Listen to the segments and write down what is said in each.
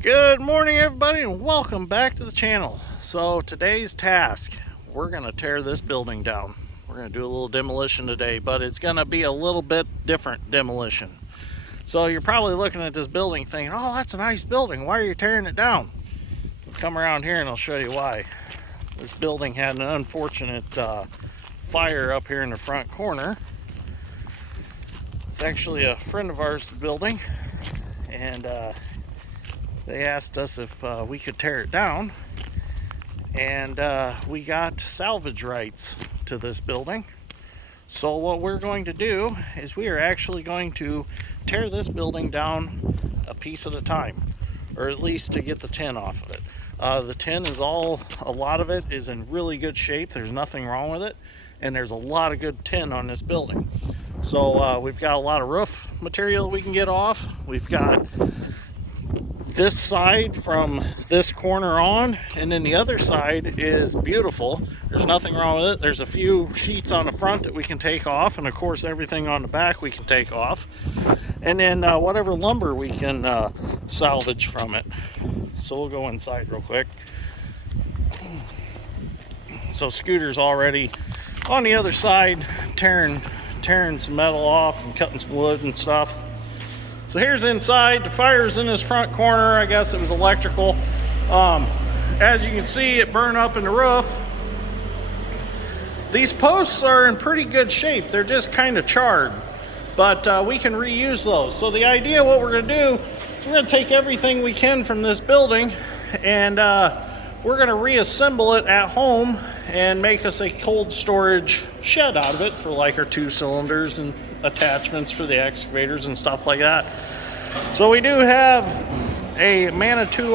Good morning, everybody, and welcome back to the channel. So today's task, we're going to tear this building down. We're going to do a little demolition today, but it's going to be a little bit different demolition. So you're probably looking at this building thinking, oh, that's a nice building. Why are you tearing it down? Come around here and I'll show you why. This building had an unfortunate fire up here in the front corner. It's actually a friend of ours building, and they asked us if we could tear it down, and we got salvage rights to this building. So what we're going to do is we are actually going to tear this building down a piece at a time, or at least to get the tin off of it. The tin is a lot of it is in really good shape. There's nothing wrong with it, and there's a lot of good tin on this building. So we've got a lot of roof material we can get off. We've got this side from this corner on, and then the other side is beautiful. There's nothing wrong with it. There's a few sheets on the front that we can take off, and of course everything on the back we can take off, and then whatever lumber we can salvage from it. So we'll go inside real quick. So Scooter's already on the other side tearing some metal off and cutting some wood and stuff. So here's inside. The fire's in this front corner. I guess it was electrical. As you can see, it burned up in the roof. These posts are in pretty good shape. They're just kind of charred, but we can reuse those. So the idea, what we're gonna do, is we're gonna take everything we can from this building, and we're gonna reassemble it at home and make us a cold storage shed out of it for like our 2 cylinders and attachments for the excavators and stuff like that. So we do have a Manitou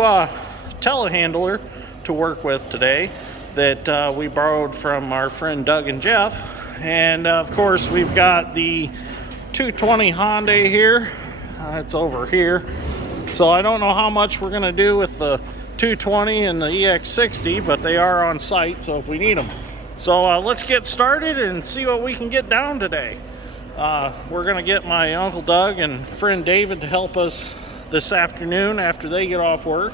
telehandler to work with today that we borrowed from our friend Doug and Jeff, and of course we've got the 220 Hyundai here. It's over here, so I don't know how much we're gonna do with the 220 and the EX60, but they are on site, so if we need them. So let's get started and see what we can get down today. We're gonna get my Uncle Doug and friend David to help us this afternoon after they get off work.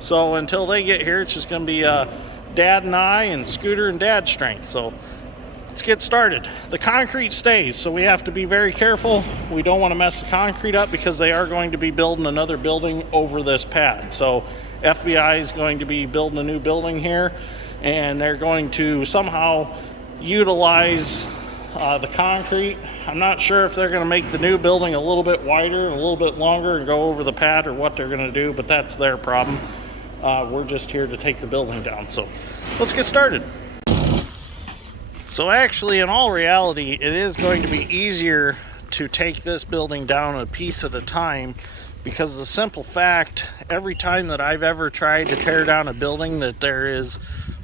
So until they get here, it's just gonna be Dad and I and Scooter and Dad's strength. So let's get started. The concrete stays, so we have to be very careful. We don't want to mess the concrete up because they are going to be building another building over this pad. So FBI is going to be building a new building here, and they're going to somehow utilize the concrete. I'm not sure if they're going to make the new building a little bit wider and a little bit longer and go over the pad, or what they're going to do, but that's their problem. We're just here to take the building down. So let's get started. So actually, in all reality, it is going to be easier to take this building down a piece at a time, because the simple fact, every time that I've ever tried to tear down a building that there is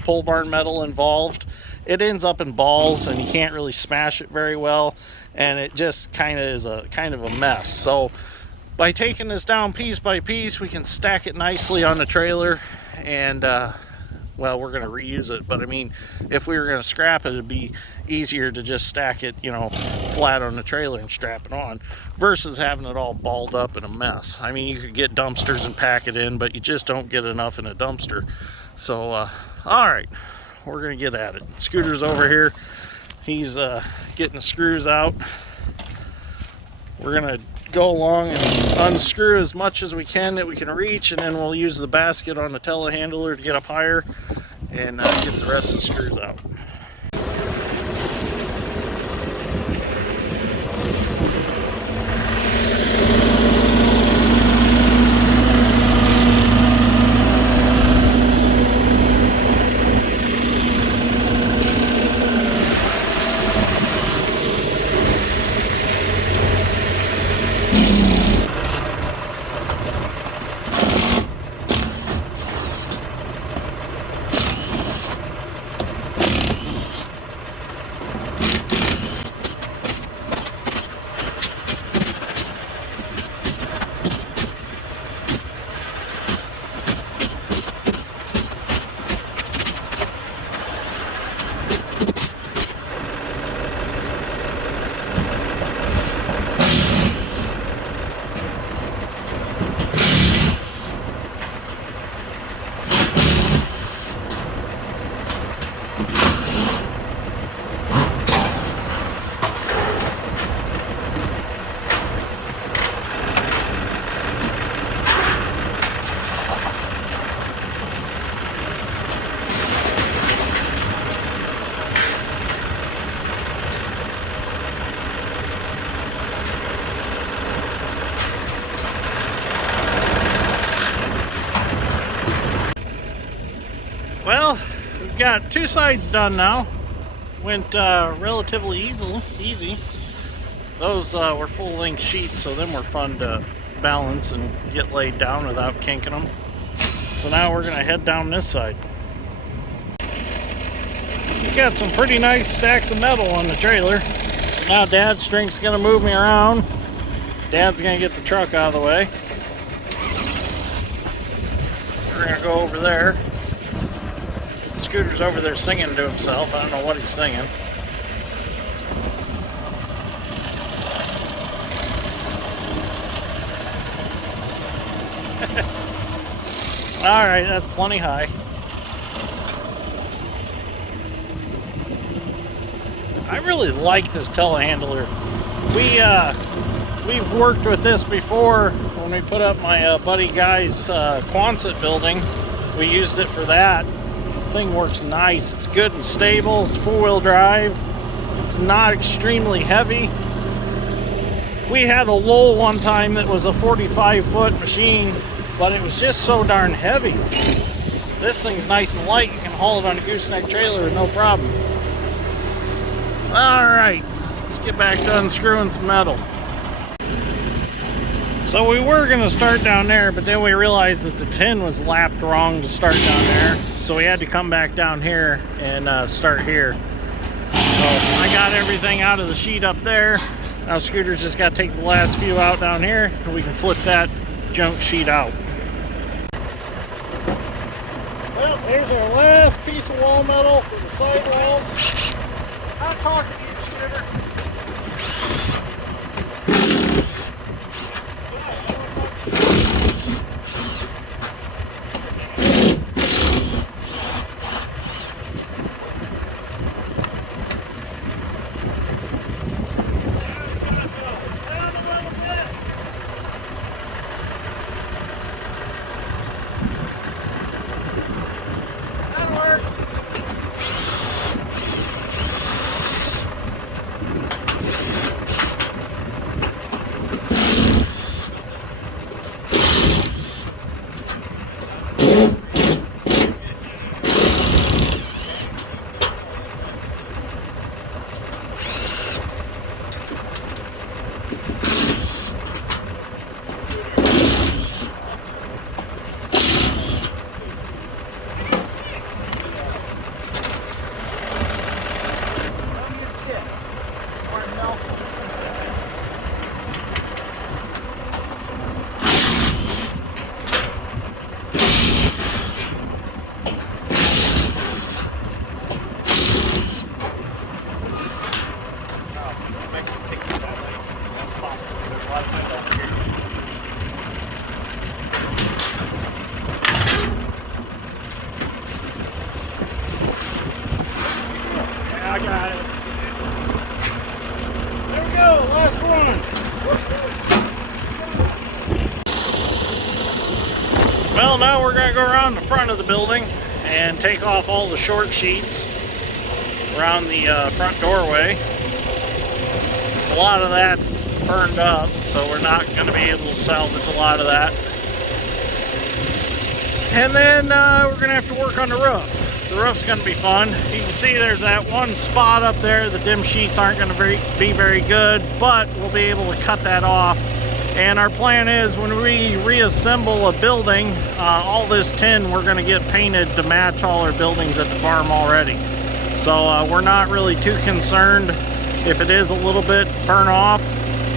pole barn metal involved, it ends up in balls and you can't really smash it very well, and it just kind of a mess. So by taking this down piece by piece, we can stack it nicely on the trailer, and well, we're going to reuse it, but I mean, if we were going to scrap it, it'd be easier to just stack it, you know, flat on the trailer and strap it on, versus having it all balled up in a mess. I mean, you could get dumpsters and pack it in, but you just don't get enough in a dumpster. So, all right, we're going to get at it. Scooter's over here. He's getting the screws out. We're going to go along and unscrew as much as we can that we can reach, and then we'll use the basket on the telehandler to get up higher and get the rest of the screws out. got two sides done now. Went relatively easy. Those were full-length sheets, so them were fun to balance and get laid down without kinking them. So now we're gonna head down this side. We got some pretty nice stacks of metal on the trailer. So now Dad's strength's gonna move me around. Dad's gonna get the truck out of the way. We're gonna go over there. Scooter's over there singing to himself. I don't know what he's singing. Alright, that's plenty high. I really like this telehandler. We've worked with this before when we put up my buddy Guy's Quonset building. We used it for that. The thing works nice. It's good and stable. It's four-wheel drive. It's not extremely heavy. We had a Lowell one time that was a 45-foot machine, but it was just so darn heavy. This thing's nice and light. You can haul it on a gooseneck trailer with no problem. Alright, let's get back to unscrewing some metal. So we were going to start down there, but then we realized that the tin was lapped wrong to start down there. So we had to come back down here and start here. So I got everything out of the sheet up there. Now Scooter's just got to take the last few out down here, and we can flip that junk sheet out. Well, there's our last piece of wall metal for the sidewalls. I'm talking to you, Scooter. I got it. There we go, last one. Well, now we're going to go around the front of the building and take off all the short sheets around the front doorway. A lot of that's burned up, so we're not going to be able to salvage a lot of that. And then we're going to have to work on the roof. The roof's going to be fun. You can see there's that one spot up there. The dim sheets aren't going to be very good, but we'll be able to cut that off. And our plan is when we reassemble a building, all this tin we're going to get painted to match all our buildings at the farm already. So we're not really too concerned if it is a little bit burn off,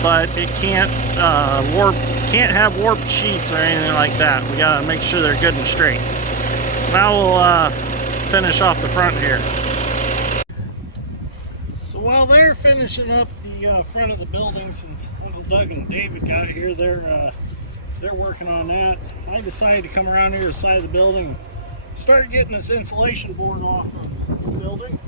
but it can't have warped sheets or anything like that. We got to make sure they're good and straight. So now we'll finish off the front here. So while they're finishing up the front of the building, since little Doug and David got here, they're working on that. I decided to come around here to the side of the building, start getting this insulation board off of the building.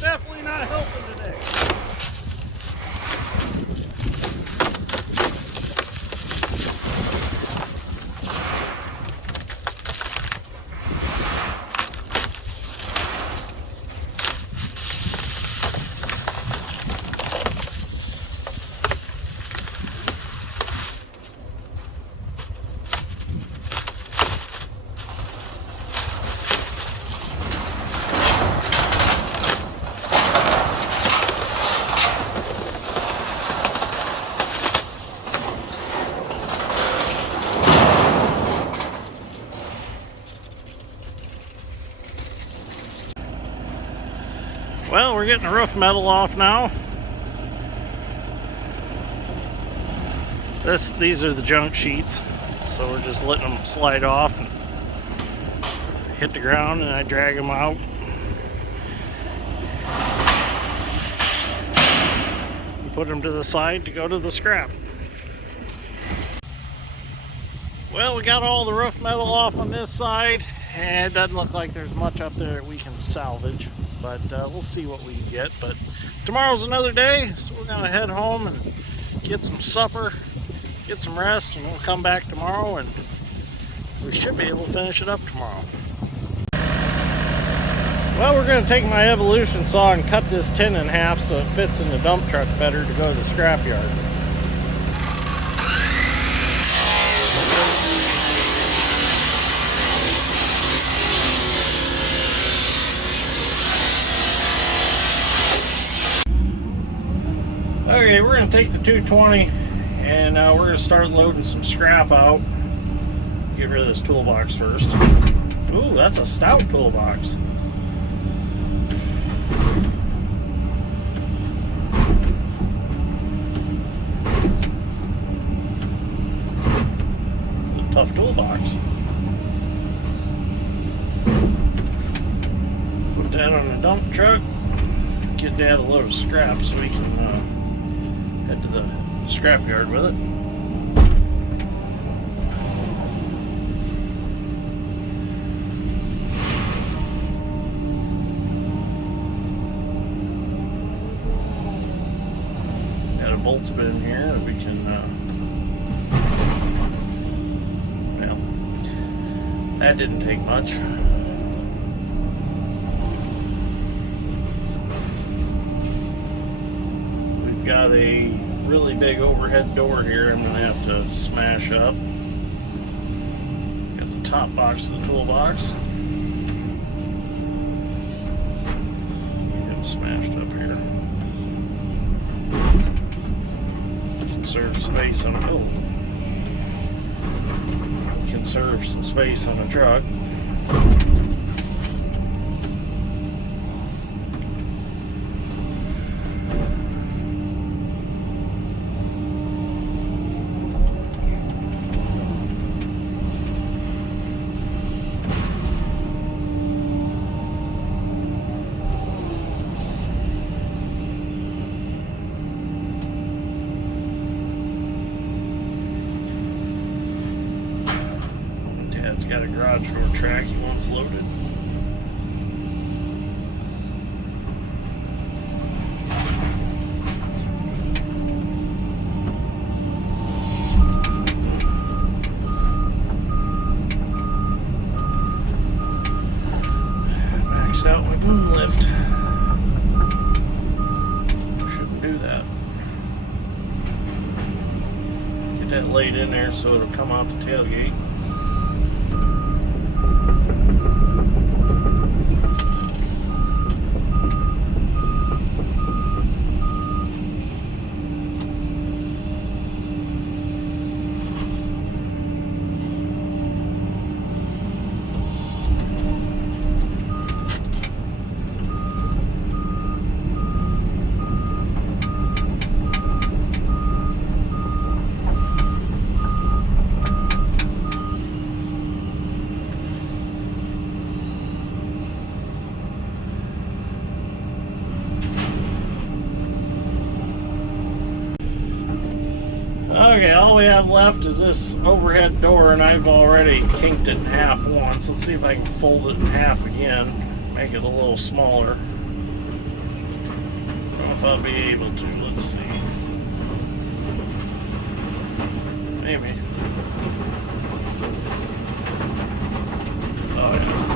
Definitely not helping today. Well, we're getting the roof metal off now. These are the junk sheets, so we're just letting them slide off and hit the ground, and I drag them out. And put them to the side to go to the scrap. Well, we got all the roof metal off on this side, and it doesn't look like there's much up there that we can salvage, but we'll see what we can get. But tomorrow's another day, so we're gonna head home and get some supper, get some rest, and we'll come back tomorrow, and we should be able to finish it up tomorrow. Well, we're going to take my Evolution saw and cut this tin in half so it fits in the dump truck better to go to the scrapyard. Okay, we're going to take the 220 and we're going to start loading some scrap out. Get rid of this toolbox first. Ooh, that's a stout toolbox. Tough toolbox. Put that on the dump truck. Get Dad a load of scrap so we can head to the scrapyard with it. Got a bolt spin here that we can that didn't take much. We've got a really big overhead door here I'm going to have to smash up. Got the top box of the toolbox. Get it smashed up here. Conserve space on the building. Conserve some space on the truck. Dad's got a garage door track he wants loaded. Maxed out my boom lift. Shouldn't do that. Get that laid in there so it'll come out the tailgate. Okay, all we have left is this overhead door, and I've already kinked it in half once. Let's see if I can fold it in half again, make it a little smaller. I don't know if I'll be able to. Let's see. Maybe. Oh, yeah.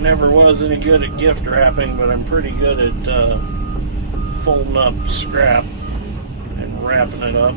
Never was any good at gift wrapping, but I'm pretty good at folding up scrap and wrapping it up.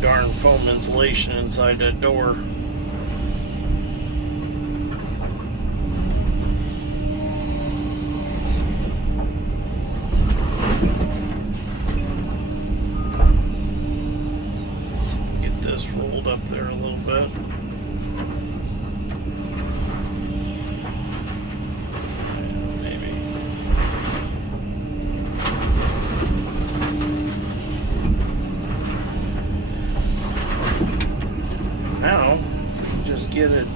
darn foam insulation inside that door. Get this rolled up there a little bit. Now, just get it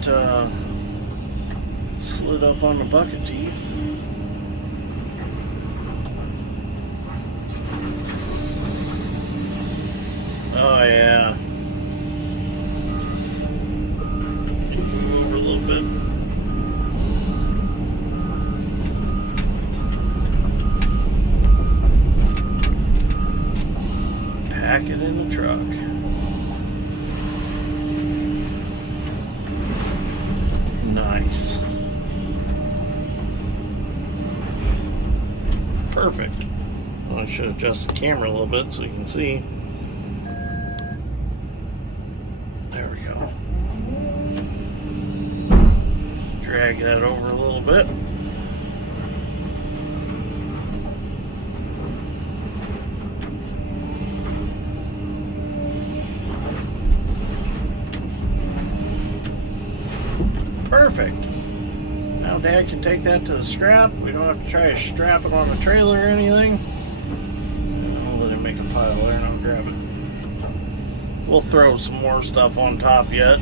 slid up on the bucket teeth. Oh yeah. Move over a little bit. Pack it in the truck. Nice. Perfect. Well, I should adjust the camera a little bit so you can see. There we go. Drag that over a little bit. Perfect. Now Dad can take that to the scrap. We don't have to try to strap it on the trailer or anything. I'll let him make a pile there and I'll grab it. We'll throw some more stuff on top yet.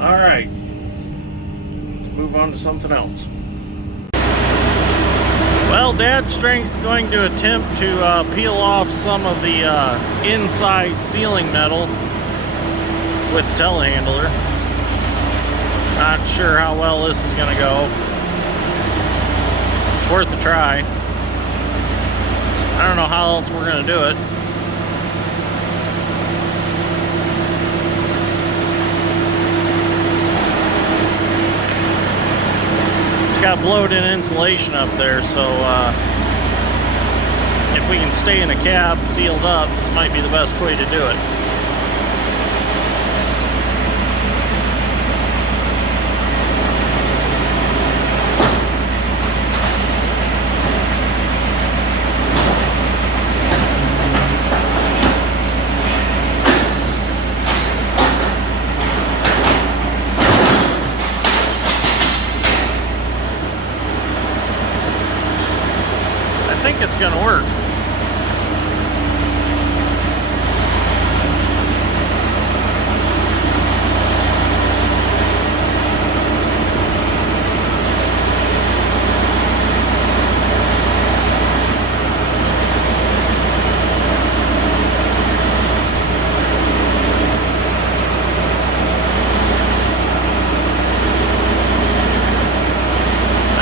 Alright. Let's move on to something else. Well, Dad's strength's going to attempt to peel off some of the inside ceiling metal with the telehandler. Not sure how well this is going to go. It's worth a try. I don't know how else we're going to do it. Got blowed-in insulation up there, so if we can stay in a cab sealed up, this might be the best way to do it. I think it's going to work.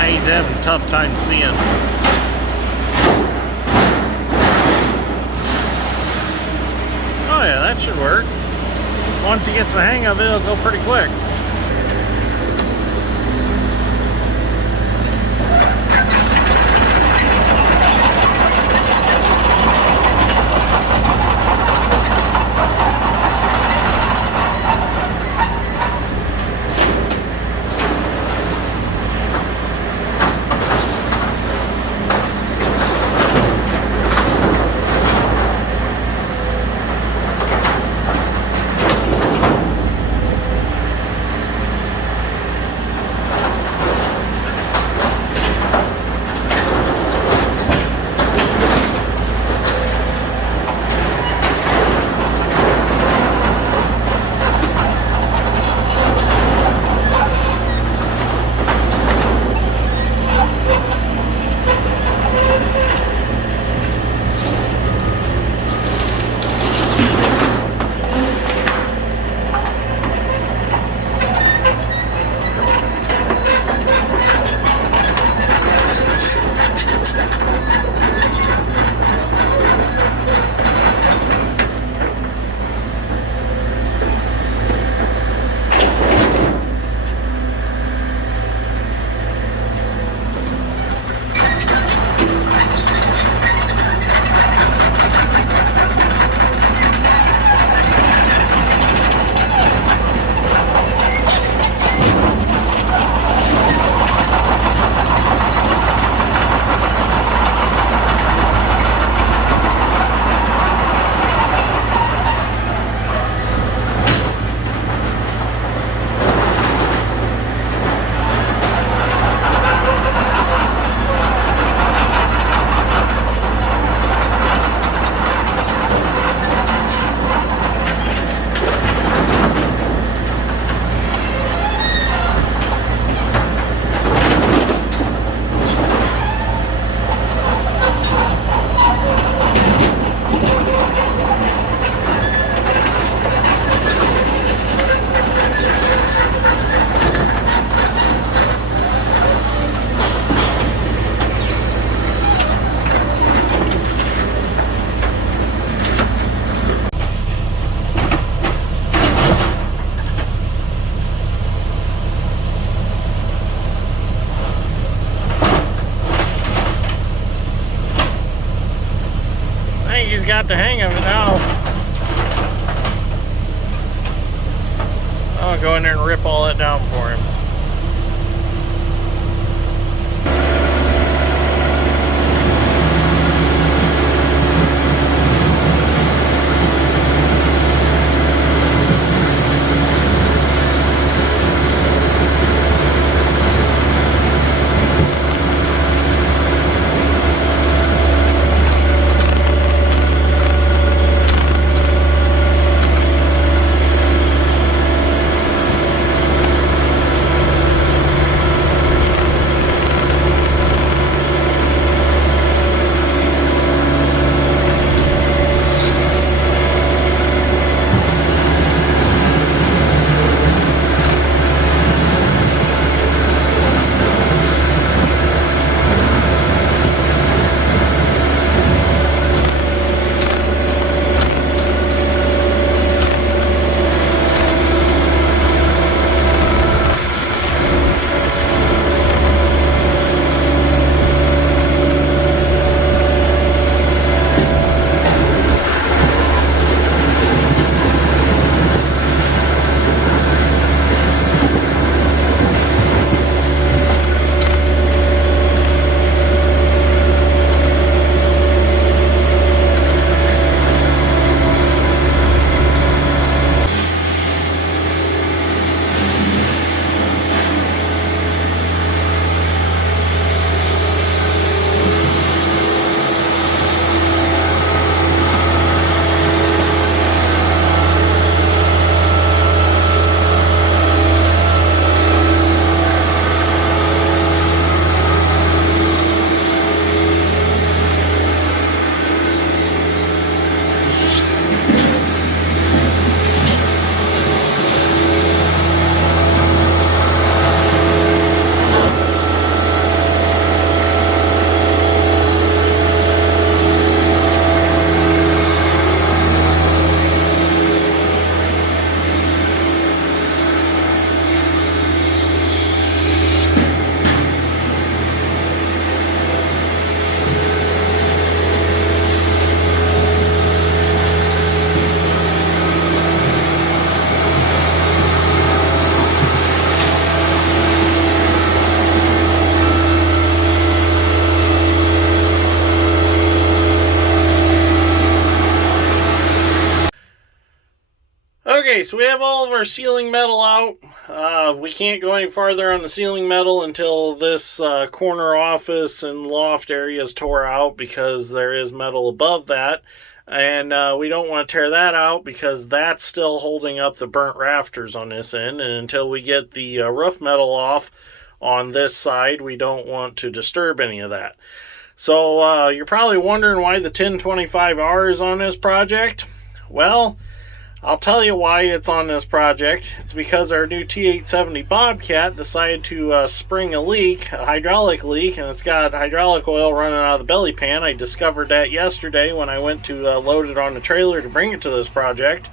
He's having a tough time seeing. Oh yeah, that should work. Once he gets the hang of it, it'll go pretty quick. think he's got the hang of it now. I'll go in there and rip all that down for him. Okay, so we have all of our ceiling metal out. We can't go any farther on the ceiling metal until this corner office and loft area is tore out, because there is metal above that. And we don't want to tear that out because that's still holding up the burnt rafters on this end. And until we get the roof metal off on this side, we don't want to disturb any of that. So you're probably wondering why the 1025R is on this project. Well, I'll tell you why it's on this project. It's because our new T870 Bobcat decided to spring a leak, a hydraulic leak, and it's got hydraulic oil running out of the belly pan. I discovered that yesterday when I went to load it on the trailer to bring it to this project.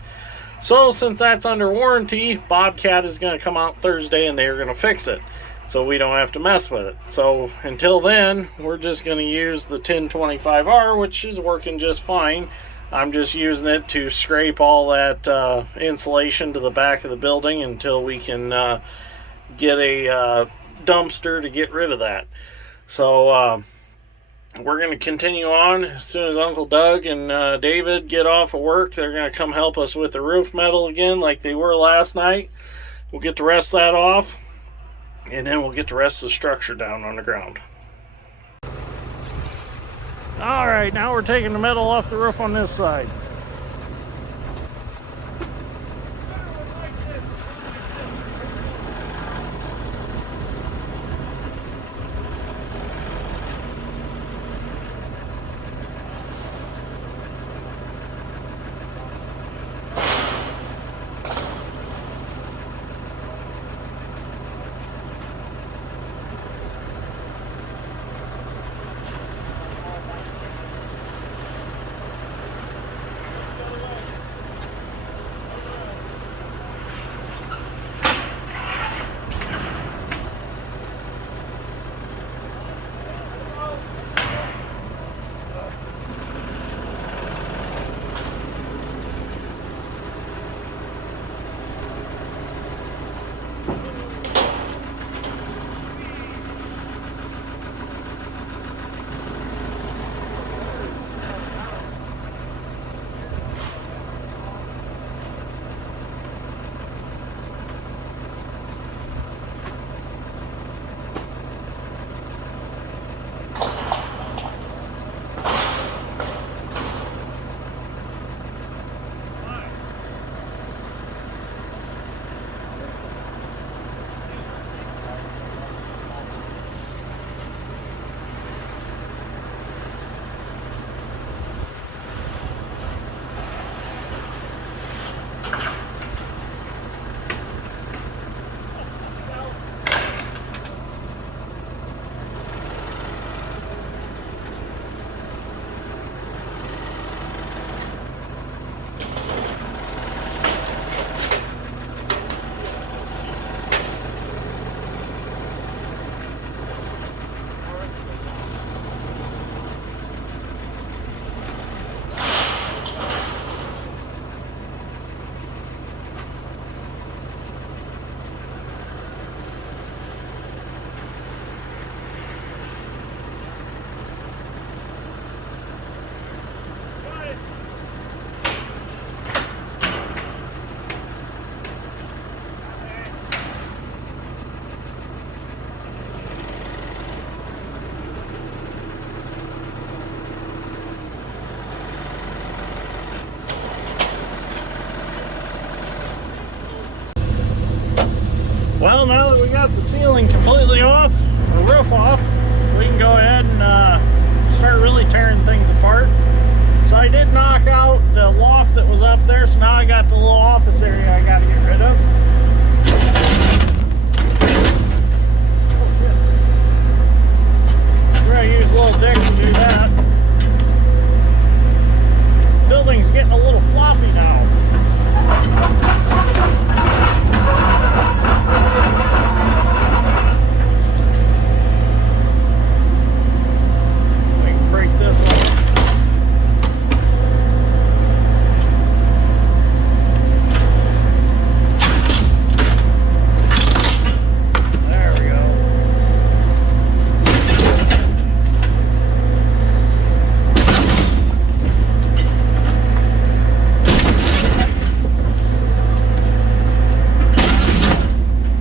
So since that's under warranty, Bobcat is going to come out Thursday and they're going to fix it, so we don't have to mess with it. So until then, we're just going to use the 1025R, which is working just fine. I'm just using it to scrape all that insulation to the back of the building until we can get a dumpster to get rid of that. So we're going to continue on. As soon as Uncle Doug and David get off of work, they're going to come help us with the roof metal again like they were last night. We'll get the rest of that off, and then we'll get the rest of the structure down on the ground. All right, now we're taking the metal off the roof on this side. Well, now that we got the ceiling completely off, or roof off, we can go ahead and start really tearing things apart. So I did knock out the loft that was up there, so now I got the little office area I got to get rid of. Oh shit. We're going to use a little dick to do that. Building's getting a little floppy now. I can break this up. There we go.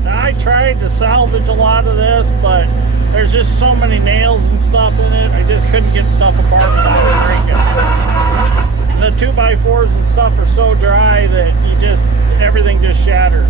Now I tried to salvage a lot of this, but there's just so many nails and stuff in it, I just couldn't get stuff apart without breaking. The 2x4s and stuff are so dry that everything just shatters.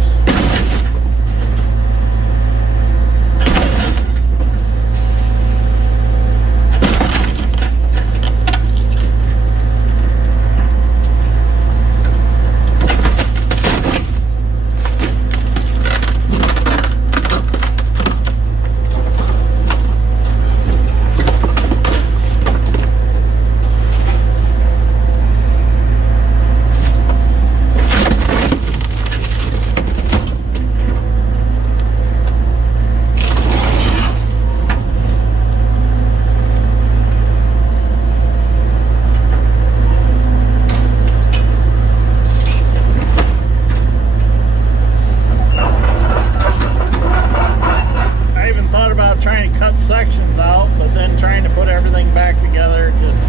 Trying to cut sections out, but then trying to put everything back together just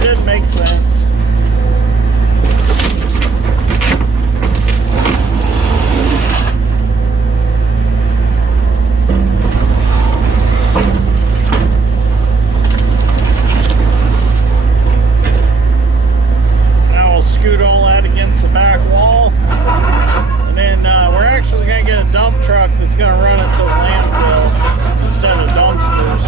didn't make sense. Now we'll scoot all that against the back wall, and then we're actually going to get a dump truck that's going to run it to a landfill instead of dumpsters.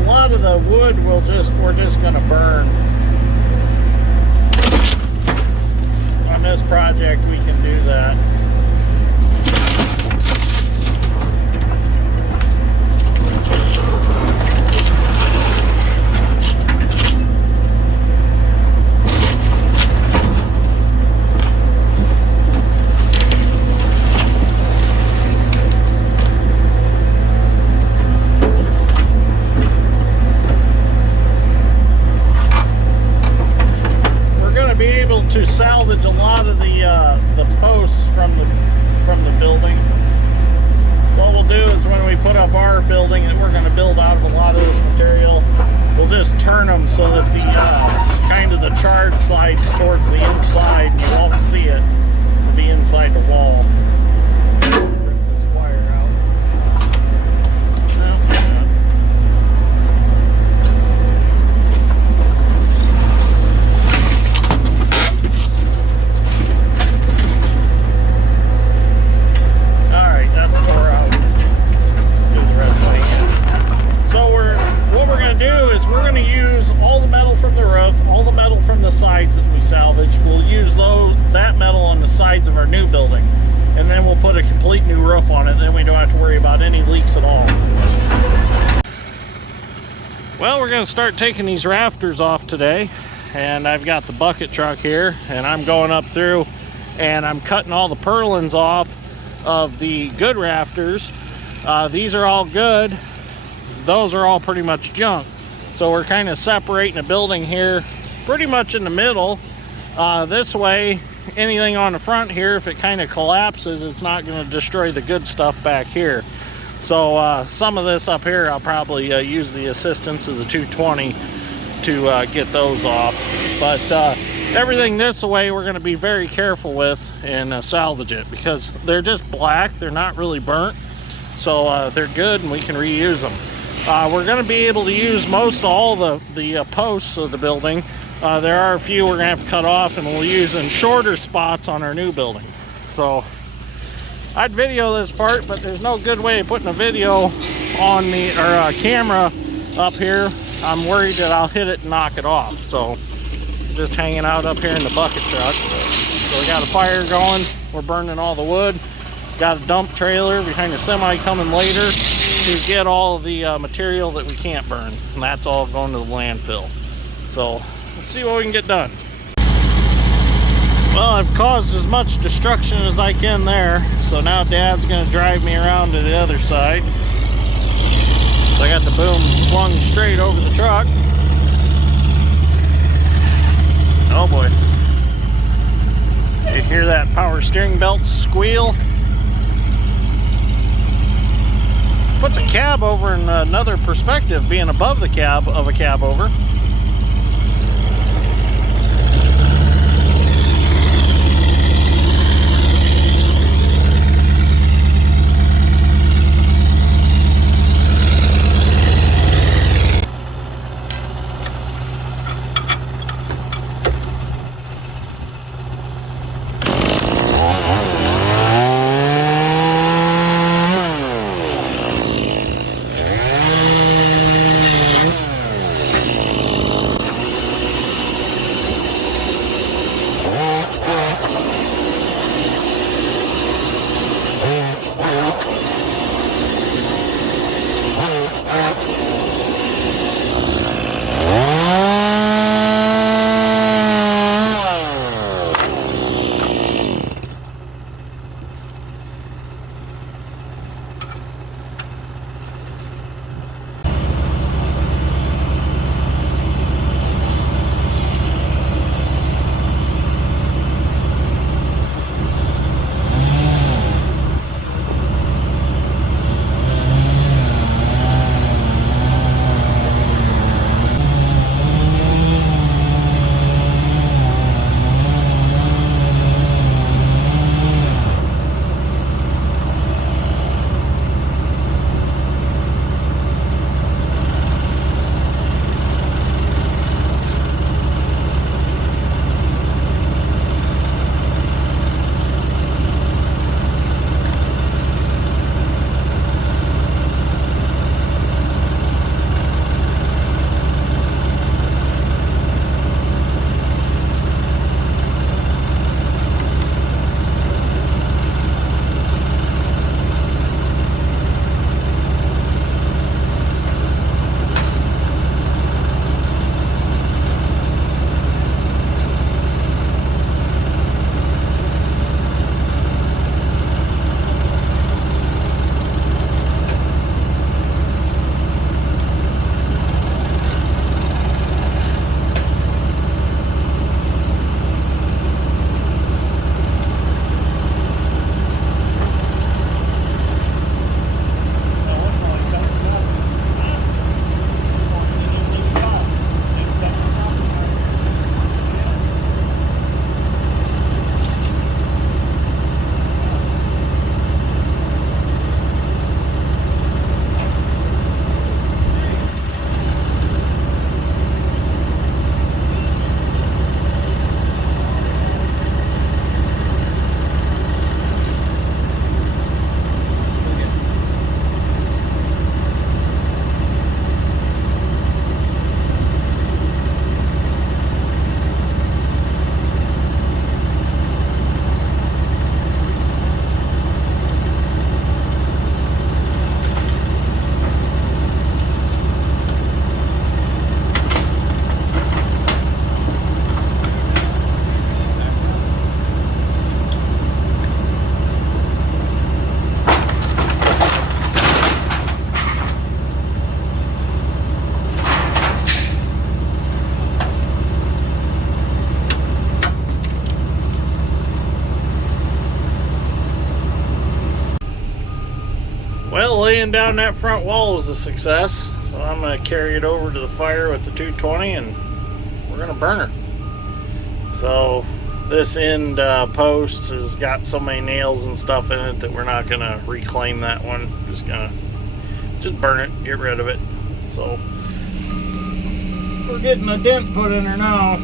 A lot of the wood we're just going to burn. On this project we can do that. To salvage a lot of the posts from the building. What we'll do is when we put up our building that we're going to build out of a lot of this material, we'll just turn them so that the kind of the charred slides towards the inside and you won't see it. It'll be inside the wall. Rip this wire out. No, sides that we salvage. We'll use that metal on the sides of our new building, and then we'll put a complete new roof on it. Then we don't have to worry about any leaks at all. Well, we're going to start taking these rafters off today, and I've got the bucket truck here, and I'm going up through and I'm cutting all the purlins off of the good rafters. These are all good. Those are all pretty much junk. So we're kind of separating the building here pretty much in the middle. This way, anything on the front here, if it kind of collapses, it's not going to destroy the good stuff back here. So some of this up here, I'll probably use the assistance of the 220 to get those off. But everything this way, we're going to be very careful with and salvage it, because they're just black. They're not really burnt. So they're good and we can reuse them. We're going to be able to use most all the posts of the building. There are a few we're gonna have to cut off, and we'll use in shorter spots on our new building. So I'd video this part, but there's no good way of putting a video on the camera up here. I'm worried that I'll hit it and knock it off. So just hanging out up here in the bucket truck. So we got a fire going. We're burning all the wood. Got a dump trailer behind the semi coming later to get all the material that we can't burn, and that's all going to the landfill. So let's see what we can get done. Well, I've caused as much destruction as I can there, so now Dad's going to drive me around to the other side. So I got the boom swung straight over the truck. Oh boy. You hear that power steering belt squeal? Puts a cab over in another perspective, being above the cab of a cab over. Well, laying down that front wall was a success, so I'm going to carry it over to the fire with the 220 and we're going to burn her. So this end post has got so many nails and stuff in it that we're not going to reclaim that one. Just going to burn it, get rid of it. So we're getting a dent put in her now.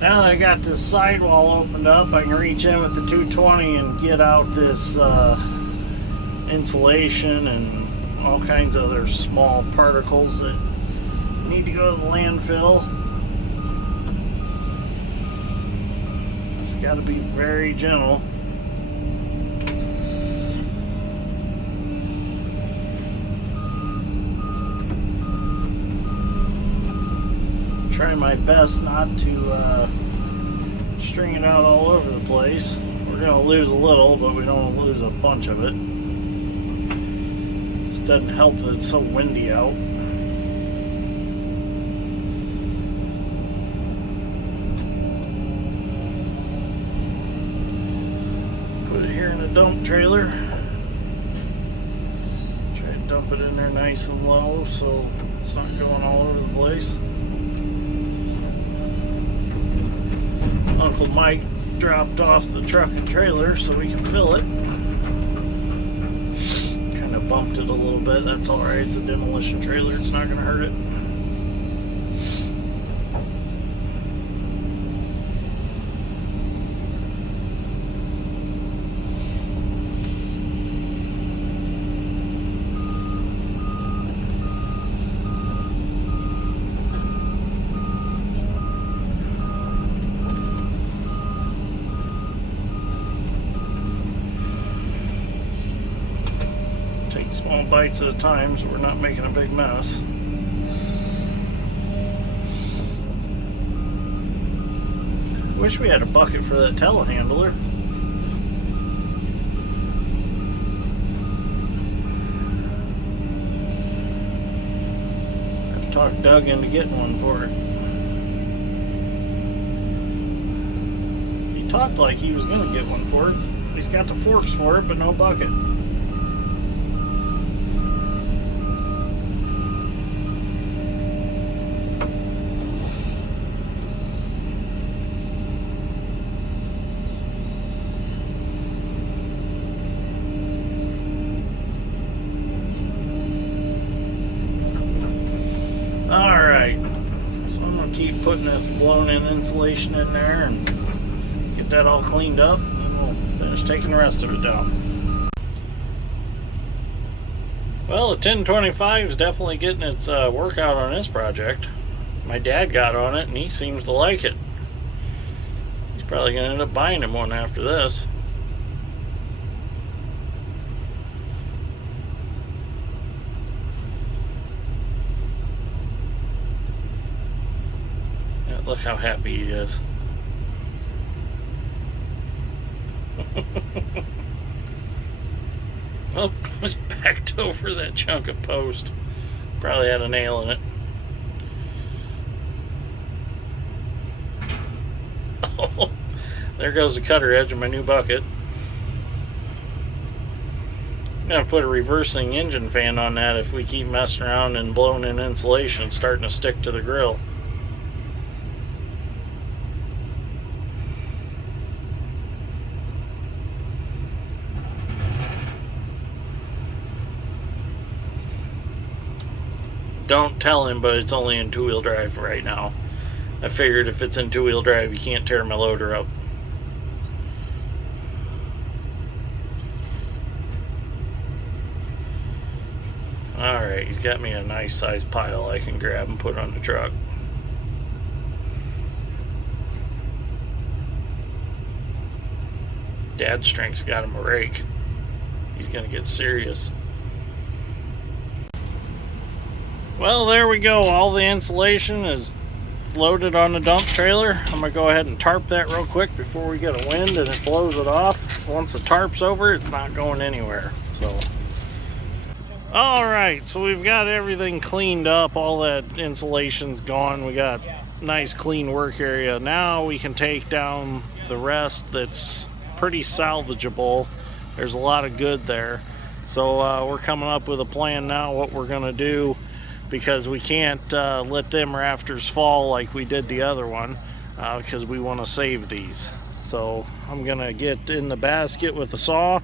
Now that I got this sidewall opened up, I can reach in with the 220 and get out this insulation and all kinds of other small particles that need to go to the landfill. It's got to be very gentle. Try my best not to string it out all over the place. We're going to lose a little, but we don't want to lose a bunch of it. This doesn't help that it's so windy out. Put it here in a dump trailer. Try to dump it in there nice and low so it's not going all over the place. Uncle Mike dropped off the truck and trailer so we can fill it. Kind of bumped it a little bit. That's alright. It's a demolition trailer. It's not going to hurt it. Small bites at a time so we're not making a big mess. Wish we had a bucket for that telehandler. I've talked Doug into getting one for it. He talked like he was going to get one for it. He's got the forks for it, but no bucket. Alright, so I'm going to keep putting this blown in insulation in there and get that all cleaned up, and then we'll finish taking the rest of it down. Well, the 1025 is definitely getting its workout on this project. My dad got on it and he seems to like it. He's probably going to end up buying him one after this. Yeah, look how happy he is. Well, it was backed over that chunk of post. Probably had a nail in it. Oh, there goes the cutter edge of my new bucket. I'm gonna put a reversing engine fan on that if we keep messing around and blowing in insulation. It's starting to stick to the grill. Don't tell him, but it's only in two-wheel drive right now. I figured if it's in two-wheel drive, you can't tear my loader up. Alright, he's got me a nice sized pile I can grab and put on the truck. Dad's strength's got him a rake. He's gonna get serious. Well, there we go. All the insulation is loaded on the dump trailer. I'm gonna go ahead and tarp that real quick before we get a wind and it blows it off. Once the tarp's over, it's not going anywhere. So, all right, so we've got everything cleaned up. All that insulation's gone. We got nice clean work area. Now we can take down the rest that's pretty salvageable. There's a lot of good there. So we're coming up with a plan now what we're gonna do, because we can't let them rafters fall like we did the other one, because we want to save these. So I'm gonna get in the basket with a saw,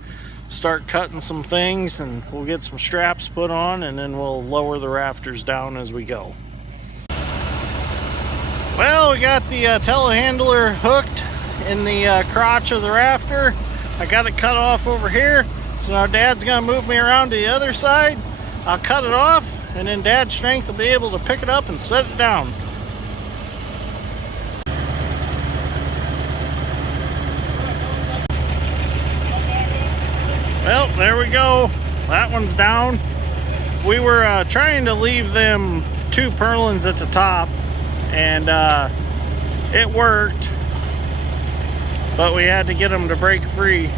start cutting some things, and we'll get some straps put on, and then we'll lower the rafters down as we go. Well, we got the telehandler hooked in the crotch of the rafter. I got it cut off over here, so now Dad's gonna move me around to the other side. I'll cut it off, and then Dad's strength will be able to pick it up and set it down. Well, there we go. That one's down. We were trying to leave them two purlins at the top, and it worked, but we had to get them to break free.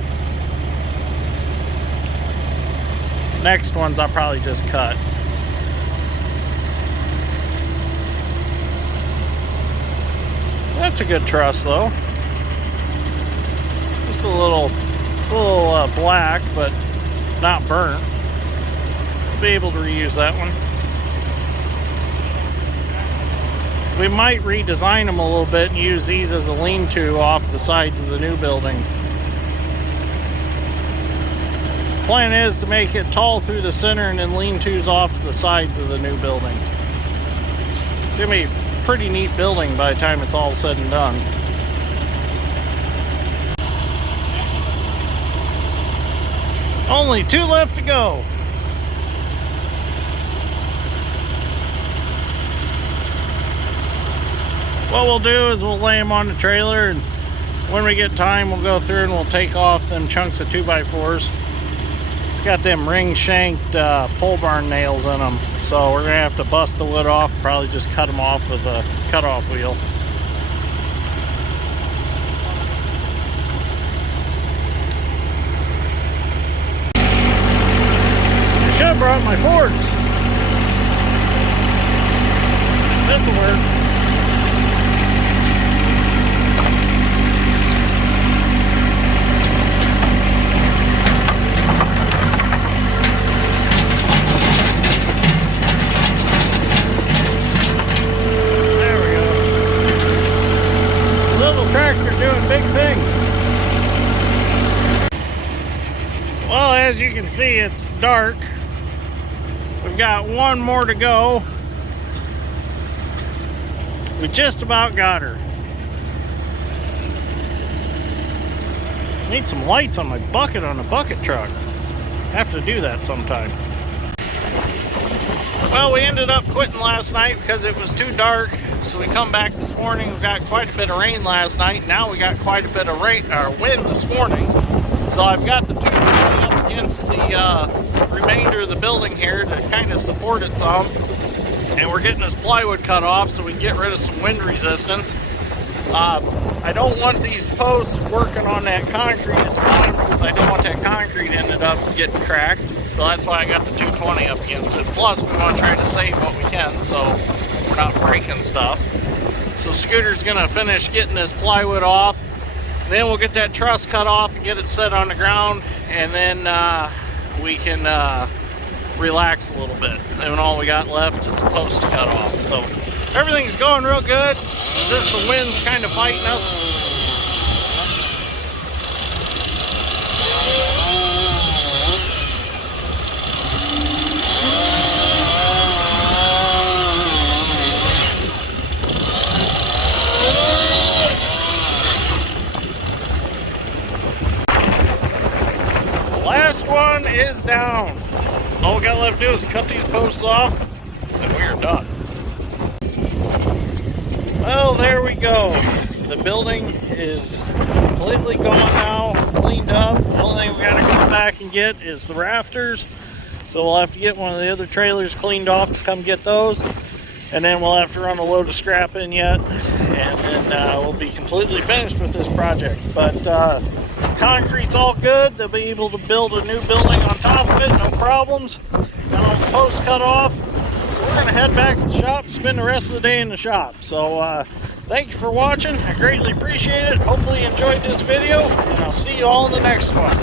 Next ones I'll probably just cut. That's a good truss though. Just a little black, but not burnt. We'll be able to reuse that one. We might redesign them a little bit and use these as a lean-to off the sides of the new building. Plan is to make it tall through the center and then lean-tos off the sides of the new building. It's gonna be a pretty neat building by the time it's all said and done. Only two left to go. What we'll do is we'll lay them on the trailer, and when we get time we'll go through and we'll take off them chunks of 2x4s. It's got them ring shanked pole barn nails in them, so we're gonna have to bust the wood off, probably just cut them off with a cutoff wheel. I should have brought my forks. This'll work. Big things. Well, as you can see, it's dark. We've got one more to go. We just about got her. Need some lights on my bucket on the bucket truck. Have to do that sometime. Well, we ended up quitting last night because it was too dark. So we come back this morning. We got quite a bit of rain last night. Now we got quite a bit of wind this morning. So I've got the 220 up against the remainder of the building here to kind of support it some. And we're getting this plywood cut off so we can get rid of some wind resistance. I don't want these posts working on that concrete at the bottom because I don't want that concrete ended up getting cracked. So that's why I got the 220 up against it. Plus, we want to try to save what we can so we're not breaking stuff. So Scooter's going to finish getting this plywood off. Then we'll get that truss cut off and get it set on the ground. And then we can relax a little bit. And all we got left is the post to cut off. So everything's going real good. It's just the wind's kind of fighting us. Last one is down. All we got left to do is cut these posts off and we are done. Well, there we go. The building is completely gone now, cleaned up. The only thing we got to come back and get is the rafters. So we'll have to get one of the other trailers cleaned off to come get those. And then we'll have to run a load of scrap in yet. And then we'll be completely finished with this project. But concrete's all good. They'll be able to build a new building on top of it, no problems. Got all the posts cut off. So we're going to head back to the shop and spend the rest of the day in the shop. So thank you for watching. I greatly appreciate it. Hopefully you enjoyed this video, and I'll see you all in the next one.